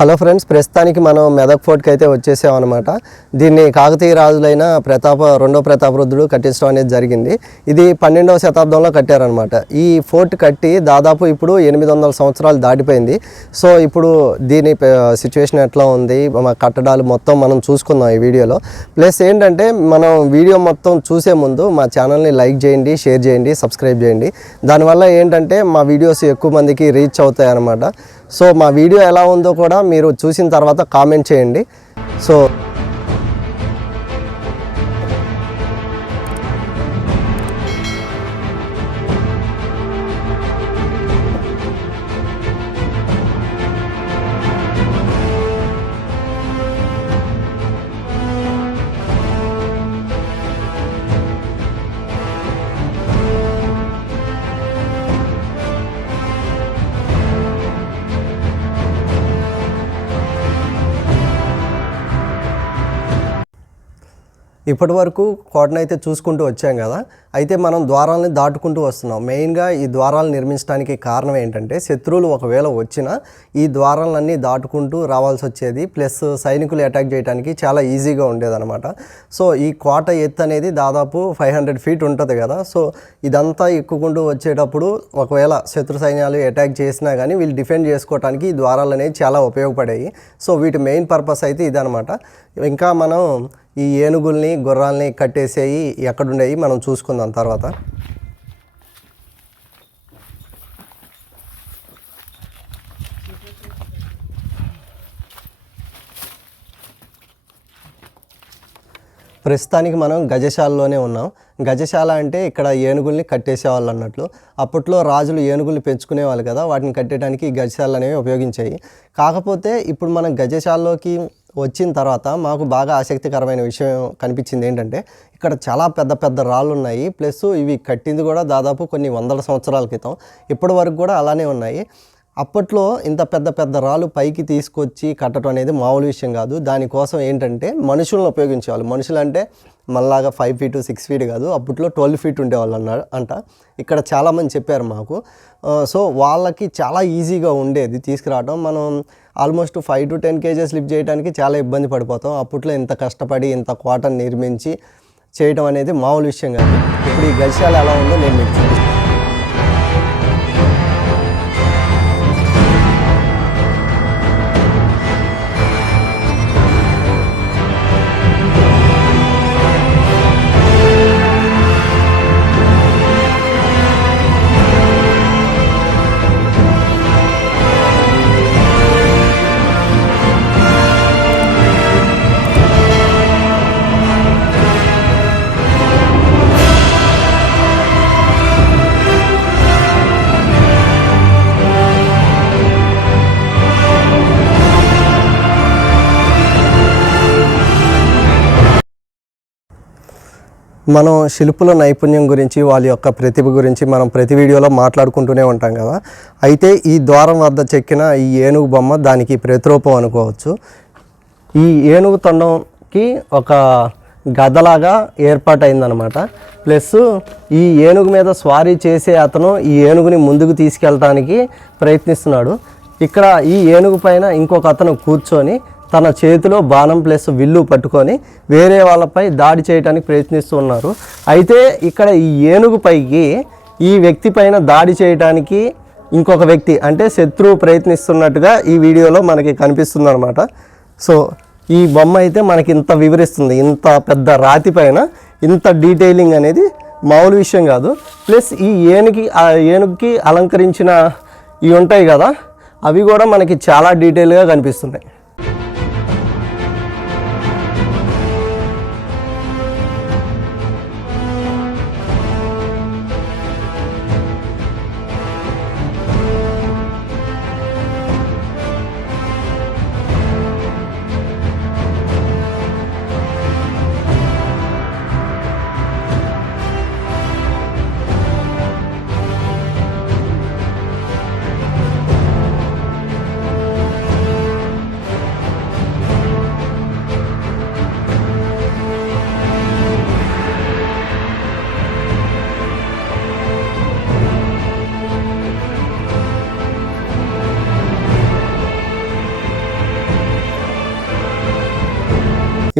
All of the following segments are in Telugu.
హలో ఫ్రెండ్స్, ప్రస్తుతానికి మనం మెదక్ ఫోర్ట్కి అయితే వచ్చేసామన్నమాట. దీన్ని కాకతీయ రాజులైన రెండో ప్రతాపరుద్రుడు కట్టించడం అనేది జరిగింది. ఇది 12వ శతాబ్దంలో కట్టారనమాట. ఈ ఫోర్ట్ కట్టి దాదాపు ఇప్పుడు 800 సంవత్సరాలు దాటిపోయింది. సో ఇప్పుడు దీని సిచ్యువేషన్ ఎట్లా ఉంది, కట్టడాలు మొత్తం మనం చూసుకుందాం ఈ వీడియోలో. ప్లస్ ఏంటంటే మనం వీడియో మొత్తం చూసే ముందు మా ఛానల్ని లైక్ చేయండి, షేర్ చేయండి, సబ్స్క్రైబ్ చేయండి. దానివల్ల ఏంటంటే మా వీడియోస్ ఎక్కువ మందికి రీచ్ అవుతాయి అన్నమాట. సో మా వీడియో ఎలా ఉందో కూడా మీరు చూసిన తర్వాత కామెంట్ చేయండి. సో ఇప్పటి వరకు కోటను అయితే చూసుకుంటూ వచ్చాం కదా. అయితే మనం ద్వారాలని దాటుకుంటూ వస్తున్నాం. మెయిన్గా ఈ ద్వారాలు నిర్మించడానికి కారణం ఏంటంటే శత్రువులు ఒకవేళ వచ్చినా ఈ ద్వారాలన్నీ దాటుకుంటూ రావాల్సి వచ్చేది. ప్లస్ సైనికులు అటాక్ చేయడానికి చాలా ఈజీగా ఉండేదన్నమాట. సో ఈ కోట ఎత్తు అనేది దాదాపు 500 ఫీట్ ఉంటుంది కదా. సో ఇదంతా ఎక్కుకుంటూ వచ్చేటప్పుడు ఒకవేళ శత్రు సైన్యాలు అటాక్ చేసినా కానీ వీళ్ళు డిఫెండ్ చేసుకోవడానికి ఈ ద్వారాలు అనేవి చాలా ఉపయోగపడాయి. సో వీటి మెయిన్ పర్పస్ అయితే ఇదనమాట. ఇంకా మనం ఈ ఏనుగుల్ని గుర్రాలని కట్టేసేయి ఎక్కడుండేవి మనం చూసుకుందాం తర్వాత. ప్రస్తుతానికి మనం గజశాలలోనే ఉన్నాం. గజశాల అంటే ఇక్కడ ఏనుగుల్ని కట్టేసేవాళ్ళు అన్నట్లు. అప్పట్లో రాజులు ఏనుగుల్ని పెంచుకునేవాళ్ళు కదా, వాటిని కట్టడానికి ఈ గజశాలలు అనేవి ఉపయోగించాయి. కాకపోతే ఇప్పుడు మనం గజశాలలోకి వచ్చిన తర్వాత మాకు బాగా ఆసక్తికరమైన విషయం కనిపించింది ఏంటంటే ఇక్కడ చాలా పెద్ద పెద్ద రాళ్ళు ఉన్నాయి. ప్లస్ ఇవి కట్టింది కూడా దాదాపు కొన్ని వందల సంవత్సరాల క్రితం. ఇప్పటి వరకు కూడా అలానే ఉన్నాయి. అప్పట్లో ఇంత పెద్ద పెద్ద రాళ్ళు పైకి తీసుకొచ్చి కట్టడం అనేది మామూలు విషయం కాదు. దానికోసం ఏంటంటే మనుషులను ఉపయోగించేవాళ్ళు. మనుషులు అంటే మళ్ళాగా 5 ఫీట్ 6 ఫీట్ కాదు, అప్పట్లో 12 ఫీట్ ఉండేవాళ్ళు అంట. ఇక్కడ చాలామంది చెప్పారు మాకు. సో వాళ్ళకి చాలా ఈజీగా ఉండేది తీసుకురావడం. మనం ఆల్మోస్ట్ 5 to 10 kgs లిఫ్ట్ చేయడానికి చాలా ఇబ్బంది పడిపోతాం. అప్పట్లో ఇంత కష్టపడి ఇంత కోటను నిర్మించి చేయడం అనేది మామూలు విషయం కాదు. ఇప్పుడు ఈ గజశాల ఎలా ఉందో నేను మీకు చూపిస్తాను. మనం శిల్పుల నైపుణ్యం గురించి, వాళ్ళ యొక్క ప్రతిభ గురించి మనం ప్రతి వీడియోలో మాట్లాడుకుంటూనే ఉంటాం కదా. అయితే ఈ ద్వారం వద్ద చెక్కిన ఈ ఏనుగు బొమ్మ దానికి ప్రతిరూపం అనుకోవచ్చు. ఈ ఏనుగు తొండంకి ఒక గదలాగా ఏర్పాటైందనమాట. ప్లస్ ఈ ఏనుగు మీద స్వారీ చేసే అతను ఈ ఏనుగుని ముందుకు తీసుకెళ్ళటానికి ప్రయత్నిస్తున్నాడు. ఇక్కడ ఈ ఏనుగు పైన ఇంకొక అతను కూర్చొని తన చేతిలో బాణం ప్లస్ విల్లు పట్టుకొని వేరే వాళ్ళపై దాడి చేయడానికి ప్రయత్నిస్తూ ఉన్నారు. అయితే ఇక్కడ ఈ ఏనుగు పైకి ఈ వ్యక్తి పైన దాడి చేయడానికి ఇంకొక వ్యక్తి అంటే శత్రువు ప్రయత్నిస్తున్నట్టుగా ఈ వీడియోలో మనకి కనిపిస్తుంది అనమాట. సో ఈ బొమ్మ అయితే మనకి ఇంత వివరిస్తుంది. ఇంత పెద్ద రాతి పైన ఇంత డీటెయిలింగ్ అనేది మామూలు విషయం కాదు. ప్లస్ ఈ ఏనుగుకి అలంకరించిన ఇవి ఉంటాయి కదా, అవి కూడా మనకి చాలా డీటెయిల్గా కనిపిస్తున్నాయి.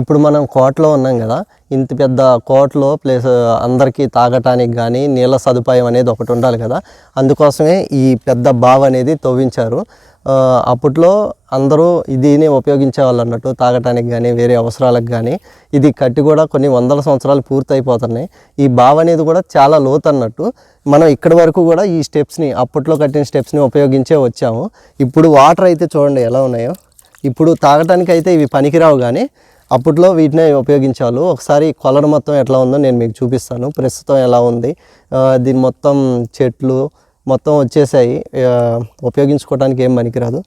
ఇప్పుడు మనం కోటలో ఉన్నాం కదా, ఇంత పెద్ద కోటలో ప్లేస్ అందరికీ తాగటానికి కానీ నీళ్ళ సదుపాయం అనేది ఒకటి ఉండాలి కదా, అందుకోసమే ఈ పెద్ద బావి అనేది తవ్వించారు. అప్పట్లో అందరూ దీన్ని ఉపయోగించేవాళ్ళు అన్నట్టు, తాగటానికి కానీ వేరే అవసరాలకు కానీ. ఇది కట్టి కూడా కొన్ని వందల సంవత్సరాలు పూర్తయిపోతున్నాయి. ఈ బావి అనేది కూడా చాలా లోతు అన్నట్టు. మనం ఇక్కడి వరకు కూడా ఈ స్టెప్స్ని, అప్పట్లో కట్టిన స్టెప్స్ని ఉపయోగించే వచ్చాము. ఇప్పుడు వాటర్ అయితే చూడండి ఎలా ఉన్నాయో. ఇప్పుడు తాగటానికి అయితే ఇవి పనికిరావు, కానీ అప్పట్లో వీటినే ఉపయోగించాలి. ఒకసారి కొలను మొత్తం ఎట్లా ఉందో నేను మీకు చూపిస్తాను. ప్రస్తుతం ఎలా ఉంది, దీని మొత్తం చెట్లు మొత్తం వచ్చేసాయి, ఉపయోగించుకోవడానికి ఏం పనికిరాదు.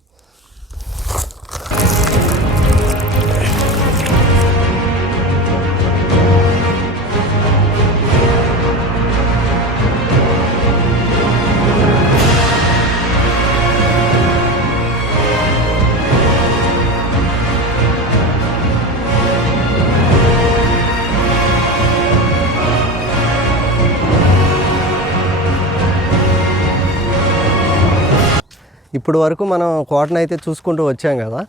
ఇప్పుడు వరకు మనం కోటను అయితే చూసుకుంటూ వచ్చాం కదా.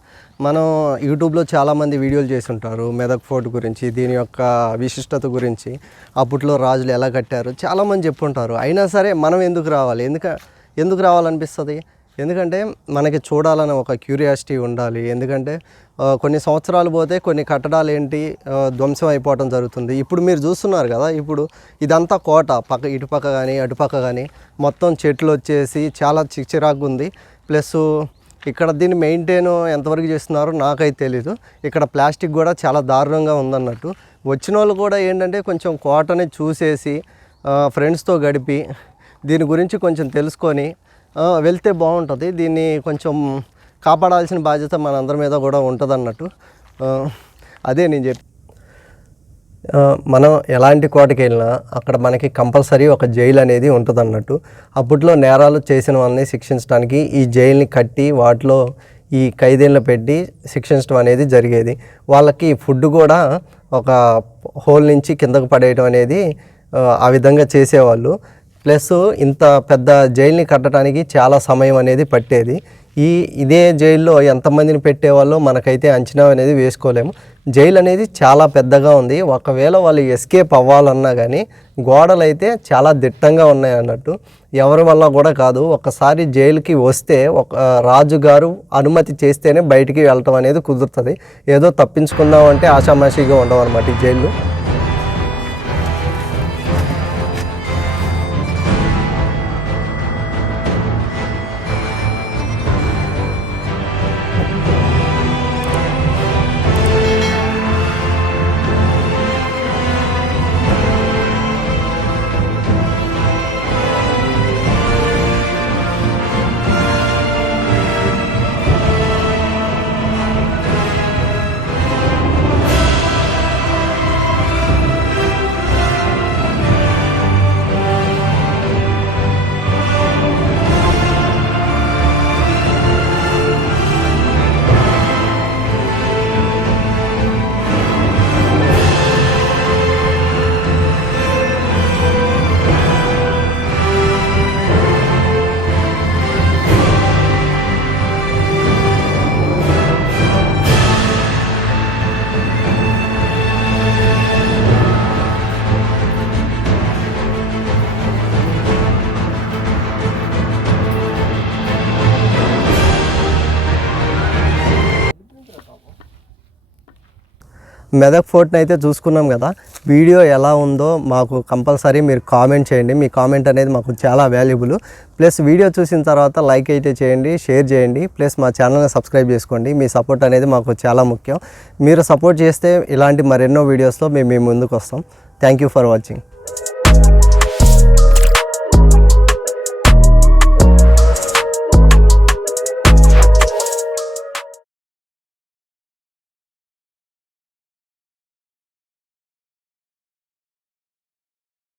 మనం యూట్యూబ్లో చాలామంది వీడియోలు చేసి ఉంటారు మెదక్ ఫోర్ట్ గురించి, దీని యొక్క విశిష్టత గురించి, అప్పట్లో రాజులు ఎలా కట్టారు చాలామంది చెప్పుంటారు. అయినా సరే మనం ఎందుకు రావాలి, ఎందుకు రావాలనిపిస్తుంది? ఎందుకంటే మనకి చూడాలని ఒక క్యూరియాసిటీ ఉండాలి. ఎందుకంటే కొన్ని సంవత్సరాలు పోతే కొన్ని కట్టడాలు ధ్వంసం అయిపోవటం జరుగుతుంది. ఇప్పుడు మీరు చూస్తున్నారు కదా, ఇప్పుడు ఇదంతా కోట, ఇటుపక్క కానీ అటుపక్క కానీ మొత్తం చెట్లు వచ్చేసి చాలా చిరాకుగా ఉంది. ప్లస్ ఇక్కడ దీన్ని మెయింటైన్ ఎంతవరకు చేస్తున్నారో నాకైతే తెలీదు. ఇక్కడ ప్లాస్టిక్ కూడా చాలా దారుణంగా ఉందన్నట్టు. వచ్చిన వాళ్ళు కూడా కొంచెం కోటని చూసేసి ఫ్రెండ్స్తో గడిపి దీని గురించి కొంచెం తెలుసుకొని వెళ్తే బాగుంటుంది. దీన్ని కొంచెం కాపాడాల్సిన బాధ్యత మనందరి మీద కూడా ఉంటుంది అన్నట్టు. అదే నేను చెప్పి, మనం ఎలాంటి కోటకి వెళ్ళినా అక్కడ మనకి కంపల్సరీ ఒక జైలు అనేది ఉంటుంది అన్నట్టు. అప్పట్లో నేరాలు చేసిన వాళ్ళని శిక్షించడానికి ఈ జైలుని కట్టి వాటిలో ఈ ఖైదీలను పెట్టి శిక్షించడం అనేది జరిగేది. వాళ్ళకి ఫుడ్ కూడా ఒక హోల్ నుంచి కిందకు పడేయడం అనేది ఆ విధంగా చేసేవాళ్ళు. ప్లస్ ఇంత పెద్ద జైలుని కట్టడానికి చాలా సమయం అనేది పట్టేది. ఇదే జైల్లో ఎంతమందిని పెట్టేవాళ్ళో మనకైతే అంచనా అనేది వేసుకోలేము. జైలు అనేది చాలా పెద్దగా ఉంది. ఒకవేళ వాళ్ళు ఎస్కేప్ అవ్వాలన్నా కానీ గోడలు అయితే చాలా దిట్టంగా ఉన్నాయి అన్నట్టు. ఎవరి వల్ల కూడా కాదు. ఒకసారి జైలుకి వస్తే ఒక రాజుగారు అనుమతి చేస్తేనే బయటికి వెళ్ళటం అనేది కుదురుతుంది. ఏదో తప్పించుకుందాం అంటే ఆషామాషిగా ఉండవు అన్నమాట ఈ జైలు. మెదక్ ఫోర్ట్ని అయితే చూసుకున్నాం కదా. వీడియో ఎలా ఉందో మాకు కంపల్సరీ మీరు కామెంట్ చేయండి. మీ కామెంట్ అనేది మాకు చాలా వాల్యుబుల్. ప్లస్ వీడియో చూసిన తర్వాత లైక్ అయితే చేయండి, షేర్ చేయండి. ప్లస్ మా ఛానల్ని సబ్స్క్రైబ్ చేసుకోండి. మీ సపోర్ట్ అనేది మాకు చాలా ముఖ్యం. మీరు సపోర్ట్ చేస్తే ఇలాంటి మరెన్నో వీడియోస్లో మేము ముందుకు వస్తాం. Thank you for watching.